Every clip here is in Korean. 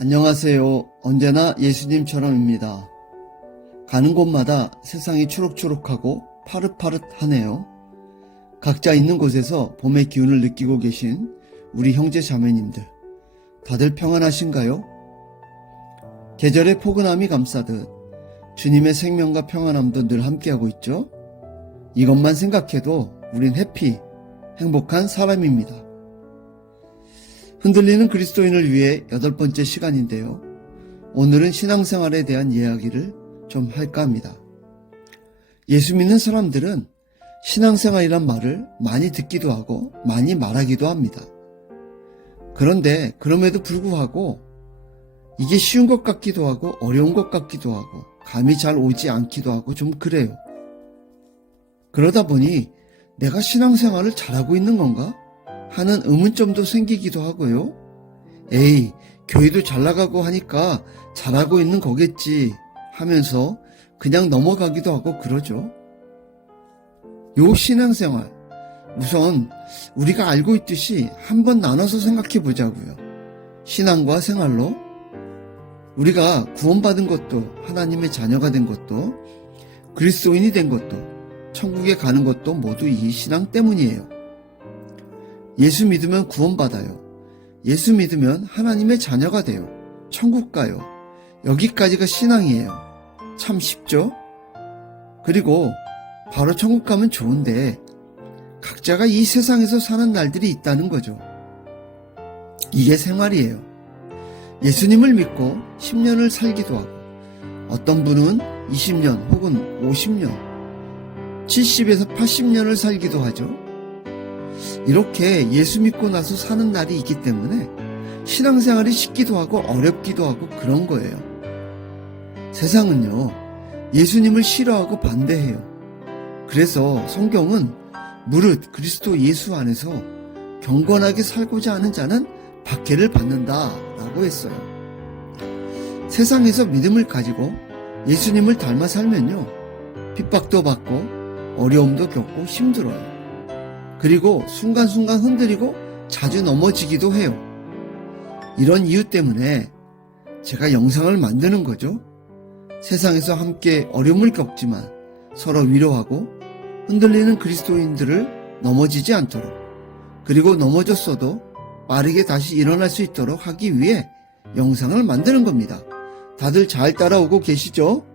안녕하세요. 언제나 예수님처럼입니다. 가는 곳마다 세상이 초록초록하고 파릇파릇하네요. 각자 있는 곳에서 봄의 기운을 느끼고 계신 우리 형제 자매님들, 다들 평안하신가요? 계절의 포근함이 감싸듯 주님의 생명과 평안함도 늘 함께하고 있죠? 이것만 생각해도 우린 해피, 행복한 사람입니다. 흔들리는 그리스도인을 위해 8번째 시간인데요. 오늘은 신앙생활에 대한 이야기를 좀 할까 합니다. 예수 믿는 사람들은 신앙생활이란 말을 많이 듣기도 하고 많이 말하기도 합니다. 그런데 그럼에도 불구하고 이게 쉬운 것 같기도 하고 어려운 것 같기도 하고 감이 잘 오지 않기도 하고 좀 그래요. 그러다 보니 내가 신앙생활을 잘하고 있는 건가? 하는 의문점도 생기기도 하고요. 에이, 교회도 잘 나가고 하니까 잘하고 있는 거겠지 하면서 그냥 넘어가기도 하고 그러죠. 요 신앙생활, 우선 우리가 알고 있듯이 한번 나눠서 생각해 보자고요. 신앙과 생활로 우리가 구원받은 것도, 하나님의 자녀가 된 것도, 그리스도인이 된 것도, 천국에 가는 것도 모두 이 신앙 때문이에요. 예수 믿으면 구원받아요. 예수 믿으면 하나님의 자녀가 돼요. 천국 가요. 여기까지가 신앙이에요. 참 쉽죠? 그리고 바로 천국 가면 좋은데 각자가 이 세상에서 사는 날들이 있다는 거죠. 이게 생활이에요. 예수님을 믿고 10년을 살기도 하고 어떤 분은 20년 혹은 50년, 70에서 80년을 살기도 하죠. 이렇게 예수 믿고 나서 사는 날이 있기 때문에 신앙생활이 쉽기도 하고 어렵기도 하고 그런 거예요. 세상은요, 예수님을 싫어하고 반대해요. 그래서 성경은 무릇 그리스도 예수 안에서 경건하게 살고자 하는 자는 박해를 받는다 라고 했어요. 세상에서 믿음을 가지고 예수님을 닮아 살면요, 핍박도 받고 어려움도 겪고 힘들어요. 그리고 순간순간 흔들리고 자주 넘어지기도 해요. 이런 이유 때문에 제가 영상을 만드는 거죠. 세상에서 함께 어려움을 겪지만 서로 위로하고 흔들리는 그리스도인들을 넘어지지 않도록, 그리고 넘어졌어도 빠르게 다시 일어날 수 있도록 하기 위해 영상을 만드는 겁니다. 다들 잘 따라오고 계시죠?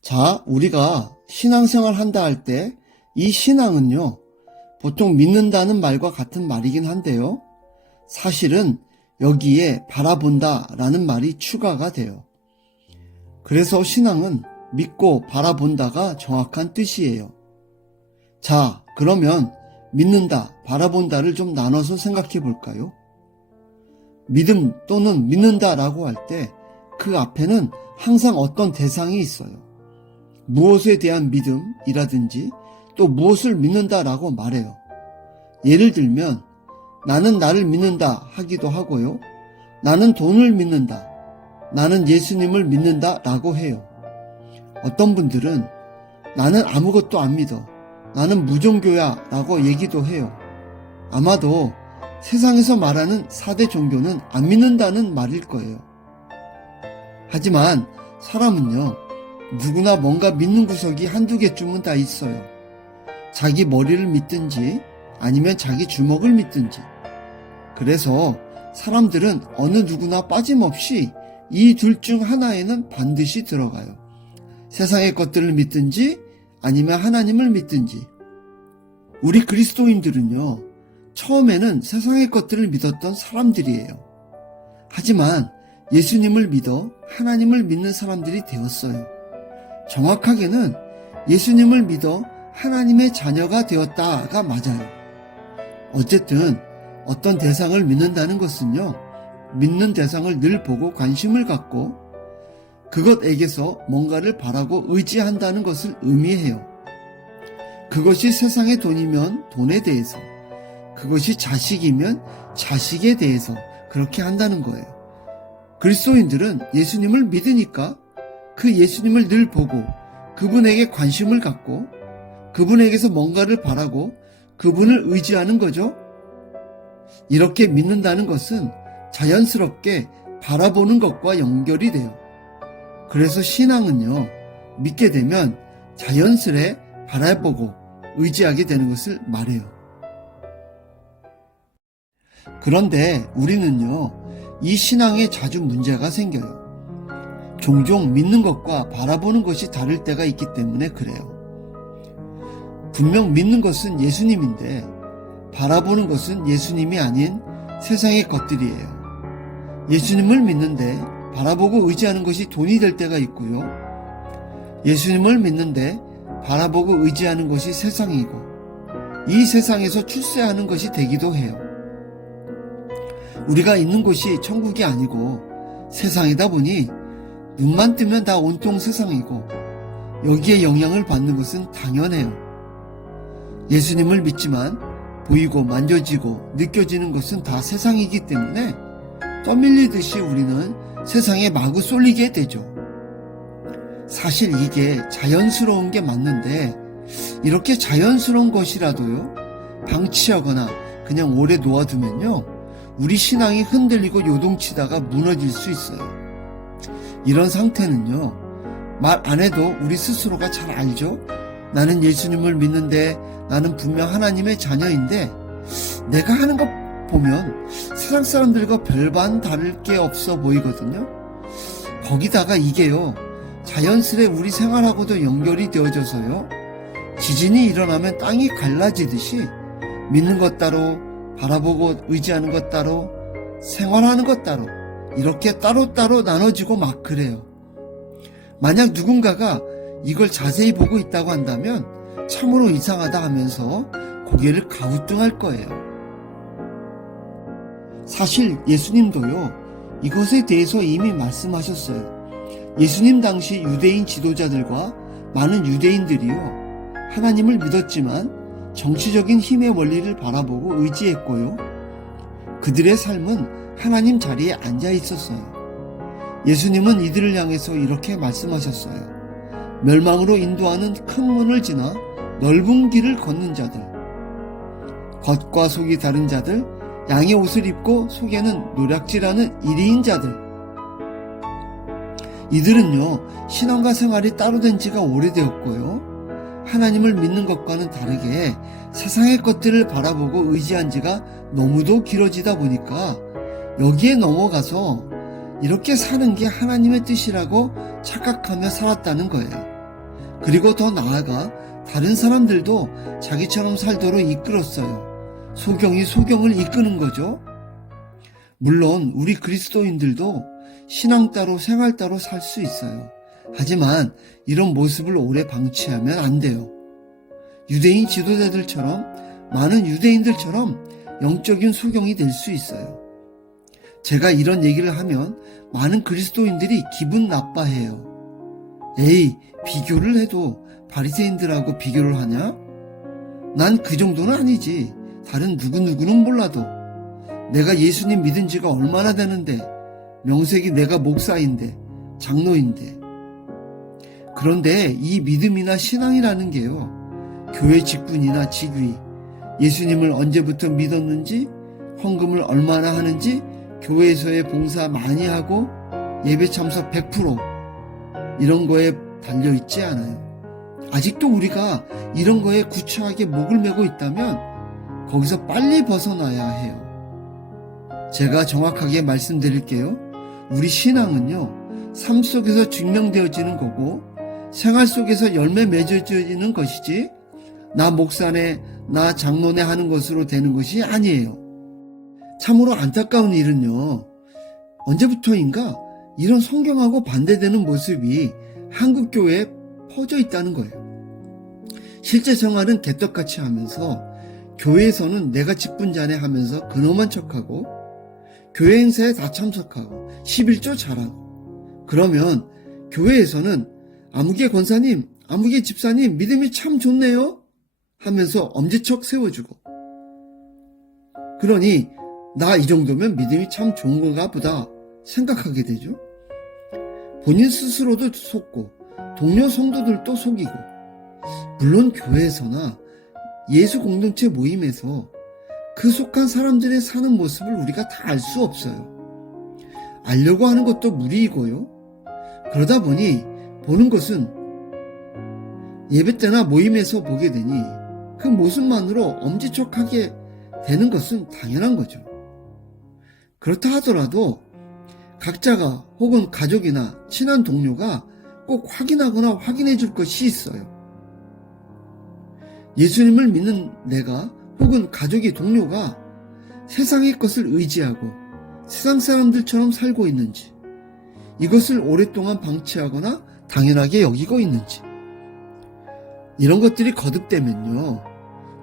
자, 우리가 신앙생활 한다 할 때 이 신앙은요, 보통 믿는다는 말과 같은 말이긴 한데요. 사실은 여기에 바라본다 라는 말이 추가가 돼요. 그래서 신앙은 믿고 바라본다가 정확한 뜻이에요. 자, 그러면 믿는다, 바라본다를 좀 나눠서 생각해 볼까요? 믿음 또는 믿는다라고 할 때 그 앞에는 항상 어떤 대상이 있어요. 무엇에 대한 믿음이라든지 또 무엇을 믿는다라고 말해요. 예를 들면 나는 나를 믿는다 하기도 하고요. 나는 돈을 믿는다. 나는 예수님을 믿는다 라고 해요. 어떤 분들은 나는 아무것도 안 믿어. 나는 무종교야 라고 얘기도 해요. 아마도 세상에서 말하는 4대 종교는 안 믿는다는 말일 거예요. 하지만 사람은요, 누구나 뭔가 믿는 구석이 한두 개쯤은 다 있어요. 자기 머리를 믿든지 아니면 자기 주먹을 믿든지. 그래서 사람들은 어느 누구나 빠짐없이 이 둘 중 하나에는 반드시 들어가요. 세상의 것들을 믿든지 아니면 하나님을 믿든지. 우리 그리스도인들은요, 처음에는 세상의 것들을 믿었던 사람들이에요. 하지만 예수님을 믿어 하나님을 믿는 사람들이 되었어요. 정확하게는 예수님을 믿어 하나님의 자녀가 되었다가 맞아요. 어쨌든 어떤 대상을 믿는다는 것은요, 믿는 대상을 늘 보고 관심을 갖고 그것에게서 뭔가를 바라고 의지한다는 것을 의미해요. 그것이 세상의 돈이면 돈에 대해서, 그것이 자식이면 자식에 대해서 그렇게 한다는 거예요. 그리스도인들은 예수님을 믿으니까 그 예수님을 늘 보고 그분에게 관심을 갖고 그분에게서 뭔가를 바라고 그분을 의지하는 거죠. 이렇게 믿는다는 것은 자연스럽게 바라보는 것과 연결이 돼요. 그래서 신앙은요, 믿게 되면 자연스레 바라보고 의지하게 되는 것을 말해요. 그런데 우리는요, 이 신앙에 자주 문제가 생겨요. 종종 믿는 것과 바라보는 것이 다를 때가 있기 때문에 그래요. 분명 믿는 것은 예수님인데 바라보는 것은 예수님이 아닌 세상의 것들이에요. 예수님을 믿는데 바라보고 의지하는 것이 돈이 될 때가 있고요. 예수님을 믿는데 바라보고 의지하는 것이 세상이고 이 세상에서 출세하는 것이 되기도 해요. 우리가 있는 곳이 천국이 아니고 세상이다 보니 눈만 뜨면 다 온통 세상이고 여기에 영향을 받는 것은 당연해요. 예수님을 믿지만 보이고 만져지고 느껴지는 것은 다 세상이기 때문에 떠밀리듯이 우리는 세상에 마구 쏠리게 되죠. 사실 이게 자연스러운 게 맞는데 이렇게 자연스러운 것이라도요, 방치하거나 그냥 오래 놓아두면요, 우리 신앙이 흔들리고 요동치다가 무너질 수 있어요. 이런 상태는요, 말 안 해도 우리 스스로가 잘 알죠? 나는 예수님을 믿는데 나는 분명 하나님의 자녀인데 내가 하는 것 보면 세상 사람들과 별반 다를 게 없어 보이거든요. 거기다가 이게요, 자연스레 우리 생활하고도 연결이 되어져서요, 지진이 일어나면 땅이 갈라지듯이 믿는 것 따로, 바라보고 의지하는 것 따로, 생활하는 것 따로 이렇게 따로따로 나눠지고 막 그래요. 만약 누군가가 이걸 자세히 보고 있다고 한다면 참으로 이상하다 하면서 고개를 가우뚱할 거예요. 사실 예수님도요, 이것에 대해서 이미 말씀하셨어요. 예수님 당시 유대인 지도자들과 많은 유대인들이요, 하나님을 믿었지만 정치적인 힘의 원리를 바라보고 의지했고요, 그들의 삶은 하나님 자리에 앉아 있었어요. 예수님은 이들을 향해서 이렇게 말씀하셨어요. 멸망으로 인도하는 큰 문을 지나 넓은 길을 걷는 자들, 겉과 속이 다른 자들, 양의 옷을 입고 속에는 노략질하는 이리인 자들, 이들은요, 신앙과 생활이 따로 된 지가 오래되었고요, 하나님을 믿는 것과는 다르게 세상의 것들을 바라보고 의지한 지가 너무도 길어지다 보니까 여기에 넘어가서 이렇게 사는 게 하나님의 뜻이라고 착각하며 살았다는 거예요. 그리고 더 나아가 다른 사람들도 자기처럼 살도록 이끌었어요. 소경이 소경을 이끄는 거죠. 물론 우리 그리스도인들도 신앙 따로 생활 따로 살 수 있어요. 하지만 이런 모습을 오래 방치하면 안 돼요. 유대인 지도자들처럼, 많은 유대인들처럼 영적인 소경이 될 수 있어요. 제가 이런 얘기를 하면 많은 그리스도인들이 기분 나빠해요. 에이, 비교를 해도 바리새인들하고 비교를 하냐? 난 그 정도는 아니지. 다른 누구누구는 몰라도 내가 예수님 믿은 지가 얼마나 되는데, 명색이 내가 목사인데, 장로인데. 그런데 이 믿음이나 신앙이라는 게요, 교회 직분이나 직위, 예수님을 언제부터 믿었는지, 헌금을 얼마나 하는지, 교회에서의 봉사 많이 하고 예배 참석 100% 이런 거에 달려있지 않아요. 아직도 우리가 이런 거에 구차하게 목을 메고 있다면 거기서 빨리 벗어나야 해요. 제가 정확하게 말씀드릴게요. 우리 신앙은요, 삶 속에서 증명되어지는 거고 생활 속에서 열매 맺어지는 것이지 나 목사네, 나 장로네 하는 것으로 되는 것이 아니에요. 참으로 안타까운 일은요, 언제부터인가 이런 성경하고 반대되는 모습이 한국교회에 퍼져 있다는 거예요. 실제 생활은 개떡같이 하면서 교회에서는 내가 직분자네 하면서 근엄한 척하고 교회 행사에 다 참석하고 11조 잘하고, 그러면 교회에서는 아무개 권사님, 아무개 집사님 믿음이 참 좋네요 하면서 엄지척 세워주고, 그러니 나 이 정도면 믿음이 참 좋은 건가 보다 생각하게 되죠. 본인 스스로도 속고 동료 성도들도 속이고, 물론 교회에서나 예수 공동체 모임에서 그 속한 사람들의 사는 모습을 우리가 다 알 수 없어요. 알려고 하는 것도 무리이고요. 그러다 보니 보는 것은 예배 때나 모임에서 보게 되니 그 모습만으로 엄지척하게 되는 것은 당연한 거죠. 그렇다 하더라도 각자가 혹은 가족이나 친한 동료가 꼭 확인하거나 확인해 줄 것이 있어요. 예수님을 믿는 내가 혹은 가족의 동료가 세상의 것을 의지하고 세상 사람들처럼 살고 있는지, 이것을 오랫동안 방치하거나 당연하게 여기고 있는지, 이런 것들이 거듭되면요,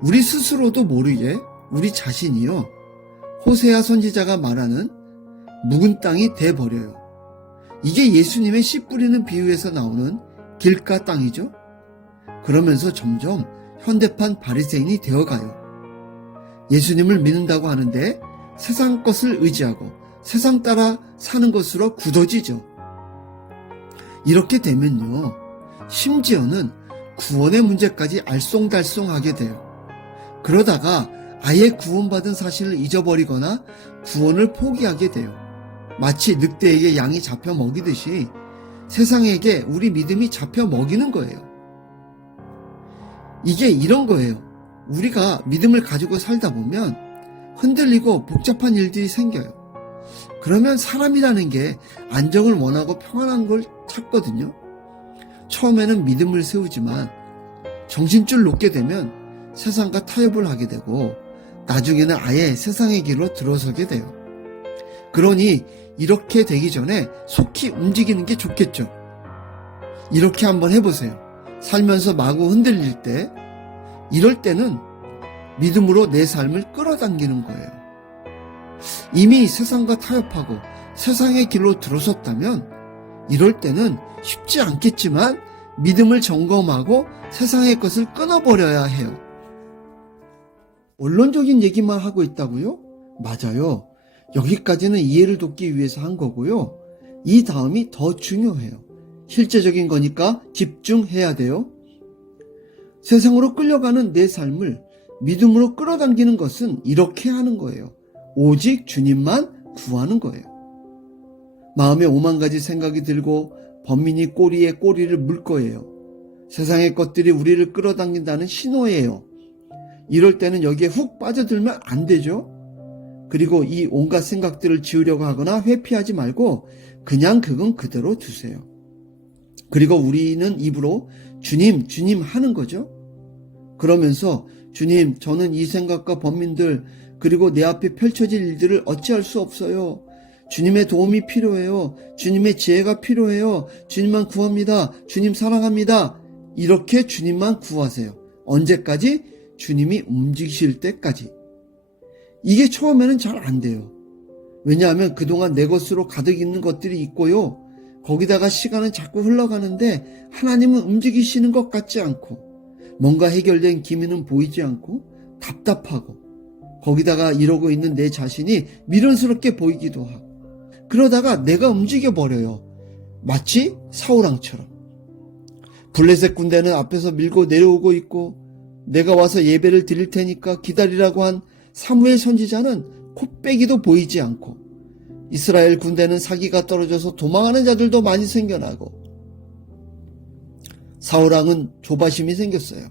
우리 스스로도 모르게 우리 자신이요, 호세아 선지자가 말하는 묵은 땅이 돼버려요. 이게 예수님의 씨 뿌리는 비유에서 나오는 길가 땅이죠. 그러면서 점점 현대판 바리새인이 되어가요. 예수님을 믿는다고 하는데 세상 것을 의지하고 세상 따라 사는 것으로 굳어지죠. 이렇게 되면요, 심지어는 구원의 문제까지 알쏭달쏭하게 돼요. 그러다가 아예 구원받은 사실을 잊어버리거나 구원을 포기하게 돼요. 마치 늑대에게 양이 잡혀 먹이듯이 세상에게 우리 믿음이 잡혀 먹이는 거예요. 이게 이런 거예요. 우리가 믿음을 가지고 살다 보면 흔들리고 복잡한 일들이 생겨요. 그러면 사람이라는 게 안정을 원하고 평안한 걸 찾거든요. 처음에는 믿음을 세우지만 정신줄 놓게 되면 세상과 타협을 하게 되고 나중에는 아예 세상의 길로 들어서게 돼요. 그러니 이렇게 되기 전에 속히 움직이는 게 좋겠죠. 이렇게 한번 해보세요. 살면서 마구 흔들릴 때, 이럴 때는 믿음으로 내 삶을 끌어당기는 거예요. 이미 세상과 타협하고 세상의 길로 들어섰다면 이럴 때는 쉽지 않겠지만 믿음을 점검하고 세상의 것을 끊어버려야 해요. 원론적인 얘기만 하고 있다고요? 맞아요. 여기까지는 이해를 돕기 위해서 한 거고요. 이 다음이 더 중요해요. 실제적인 거니까 집중해야 돼요. 세상으로 끌려가는 내 삶을 믿음으로 끌어당기는 것은 이렇게 하는 거예요. 오직 주님만 구하는 거예요. 마음에 오만 가지 생각이 들고 범민이 꼬리에 꼬리를 물 거예요. 세상의 것들이 우리를 끌어당긴다는 신호예요. 이럴 때는 여기에 훅 빠져들면 안 되죠. 그리고 이 온갖 생각들을 지우려고 하거나 회피하지 말고 그냥 그건 그대로 두세요. 그리고 우리는 입으로 주님, 주님 하는 거죠. 그러면서 주님, 저는 이 생각과 범민들 그리고 내 앞에 펼쳐질 일들을 어찌할 수 없어요. 주님의 도움이 필요해요. 주님의 지혜가 필요해요. 주님만 구합니다. 주님 사랑합니다. 이렇게 주님만 구하세요. 언제까지? 주님이 움직이실 때까지. 이게 처음에는 잘 안 돼요. 왜냐하면 그동안 내 것으로 가득 있는 것들이 있고요. 거기다가 시간은 자꾸 흘러가는데 하나님은 움직이시는 것 같지 않고 뭔가 해결된 기미는 보이지 않고 답답하고 거기다가 이러고 있는 내 자신이 미련스럽게 보이기도 하고 그러다가 내가 움직여버려요. 마치 사울왕처럼. 블레셋 군대는 앞에서 밀고 내려오고 있고 내가 와서 예배를 드릴 테니까 기다리라고 한 사무엘 선지자는 코빼기도 보이지 않고 이스라엘 군대는 사기가 떨어져서 도망하는 자들도 많이 생겨나고 사울왕은 조바심이 생겼어요.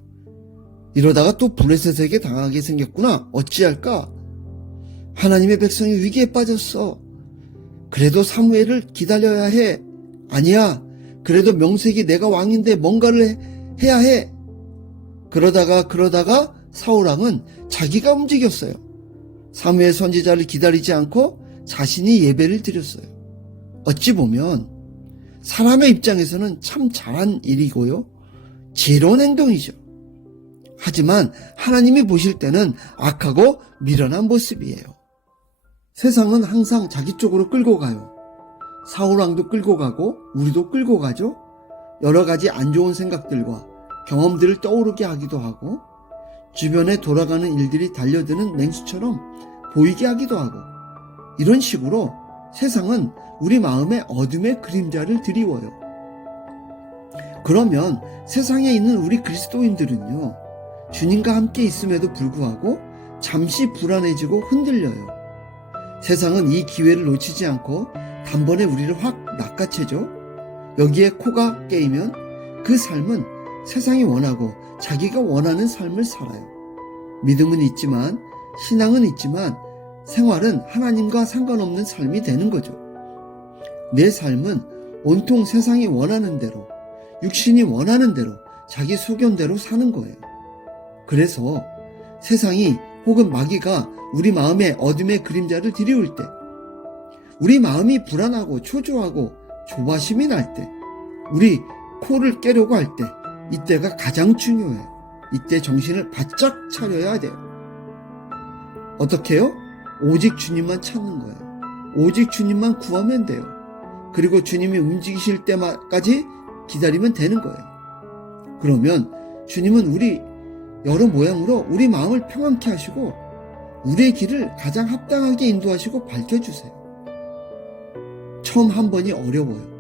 이러다가 또 블레셋에게 당하게 생겼구나. 어찌할까? 하나님의 백성이 위기에 빠졌어. 그래도 사무엘을 기다려야 해. 아니야. 그래도 명색이 내가 왕인데 뭔가를 해야 해. 그러다가 사울왕은 자기가 움직였어요. 사무엘 선지자를 기다리지 않고 자신이 예배를 드렸어요. 어찌 보면 사람의 입장에서는 참 잘한 일이고요. 지혜로운 행동이죠. 하지만 하나님이 보실 때는 악하고 미련한 모습이에요. 세상은 항상 자기 쪽으로 끌고 가요. 사울왕도 끌고 가고 우리도 끌고 가죠. 여러 가지 안 좋은 생각들과 경험들을 떠오르게 하기도 하고 주변에 돌아가는 일들이 달려드는 냉수처럼 보이게 하기도 하고 이런 식으로 세상은 우리 마음에 어둠의 그림자를 드리워요. 그러면 세상에 있는 우리 그리스도인들은요, 주님과 함께 있음에도 불구하고 잠시 불안해지고 흔들려요. 세상은 이 기회를 놓치지 않고 단번에 우리를 확 낚아채죠. 여기에 코가 깨이면 그 삶은 세상이 원하고 자기가 원하는 삶을 살아요. 믿음은 있지만, 신앙은 있지만 생활은 하나님과 상관없는 삶이 되는 거죠. 내 삶은 온통 세상이 원하는 대로, 육신이 원하는 대로, 자기 소견대로 사는 거예요. 그래서 세상이 혹은 마귀가 우리 마음에 어둠의 그림자를 들이울 때, 우리 마음이 불안하고 초조하고 조바심이 날 때, 우리 코를 깨려고 할 때, 이때가 가장 중요해요. 이때 정신을 바짝 차려야 돼요. 어떻게 해요? 오직 주님만 찾는 거예요. 오직 주님만 구하면 돼요. 그리고 주님이 움직이실 때까지 기다리면 되는 거예요. 그러면 주님은 우리 여러 모양으로 우리 마음을 평안케 하시고 우리의 길을 가장 합당하게 인도하시고 밝혀주세요. 처음 한 번이 어려워요.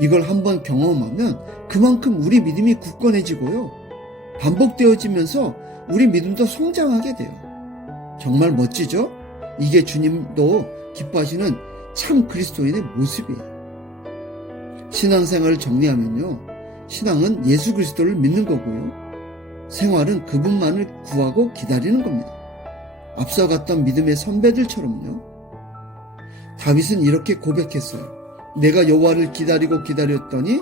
이걸 한번 경험하면 그만큼 우리 믿음이 굳건해지고요. 반복되어지면서 우리 믿음도 성장하게 돼요. 정말 멋지죠? 이게 주님도 기뻐하시는 참 그리스도인의 모습이에요. 신앙생활을 정리하면요. 신앙은 예수 그리스도를 믿는 거고요. 생활은 그분만을 구하고 기다리는 겁니다. 앞서 갔던 믿음의 선배들처럼요. 다윗은 이렇게 고백했어요. 내가 여호와를 기다리고 기다렸더니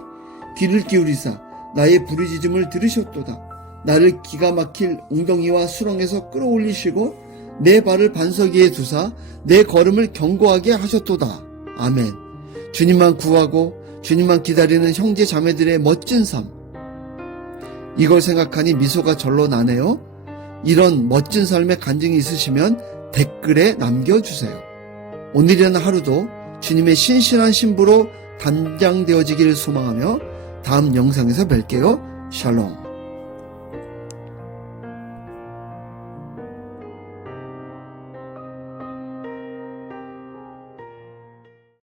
귀를 기울이사 나의 부르짖음을 들으셨도다. 나를 기가 막힐 웅덩이와 수렁에서 끌어올리시고 내 발을 반석 위에 두사 내 걸음을 견고하게 하셨도다. 아멘. 주님만 구하고 주님만 기다리는 형제 자매들의 멋진 삶. 이걸 생각하니 미소가 절로 나네요. 이런 멋진 삶의 간증이 있으시면 댓글에 남겨주세요. 오늘이라는 하루도 주님의 신실한 신부로 단장되어지기를 소망하며 다음 영상에서 뵐게요. 샬롬.